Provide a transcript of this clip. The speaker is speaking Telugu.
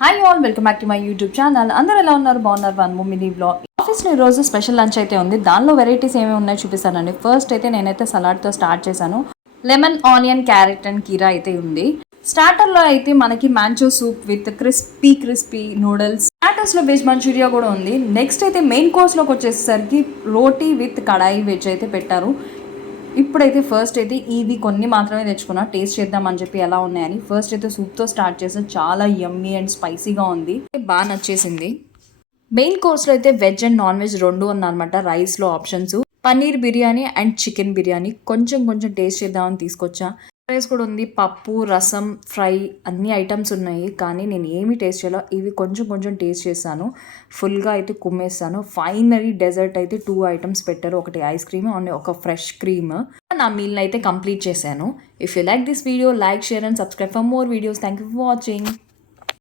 Hi all, welcome back to my YouTube channel. అందరూ ఎలా ఉన్నారు? బాగున్నారు? One mini blog. ఆఫీస్లో ఈరోజు స్పెషల్ లంచ్ అయితే ఉంది. దానిలో వెరైటీస్ ఏమేమి ఉన్నాయో చూపిస్తానండి. ఫస్ట్ అయితే నేనైతే సలాడ్తో స్టార్ట్ చేశాను. లెమన్, ఆనియన్, క్యారెట్ అండ్ కీరా అయితే ఉంది. స్టార్టర్లో అయితే మనకి manchow soup with crispy noodles. స్టార్టర్స్లో వెజ్ మంచూరియా కూడా ఉంది. నెక్స్ట్ అయితే మెయిన్ కోర్స్లోకి వచ్చేసరికి రోటీ విత్ కడాయి వెజ్ అయితే పెట్టారు. ఇప్పుడైతే ఫస్ట్ అయితే ఇవి కొన్ని మాత్రమే తెచ్చుకున్నా, టేస్ట్ చేద్దామని చెప్పి ఎలా ఉన్నాయని. ఫస్ట్ అయితే సూప్తో స్టార్ట్ చేసాను. చాలా యమ్మీ అండ్ స్పైసీగా ఉంది, బాగా నచ్చేసింది. మెయిన్ కోర్స్లో అయితే వెజ్ అండ్ నాన్ వెజ్ రెండు ఉందన్నమాట. రైస్లో options paneer biryani and chicken biryani. కొంచెం టేస్ట్ చేద్దామని తీసుకొచ్చా. రైస్ కూడా ఉంది, పప్పు, రసం, ఫ్రై అన్ని ఐటమ్స్ ఉన్నాయి. కానీ నేను ఏమి టేస్ట్ చేయాలో ఇవి కొంచెం టేస్ట్ చేశాను. ఫుల్గా అయితే కుమ్మేస్తాను. ఫైనలీ డెజర్ట్ అయితే 2 ఐటమ్స్ పెట్టారు. ఒకటి ఐస్ క్రీమ్ అండ్ ఒక ఫ్రెష్ క్రీమ్. నా మీల్ని అయితే కంప్లీట్ చేశాను. If you like this video, like, share and subscribe for more videos. Thank you for watching.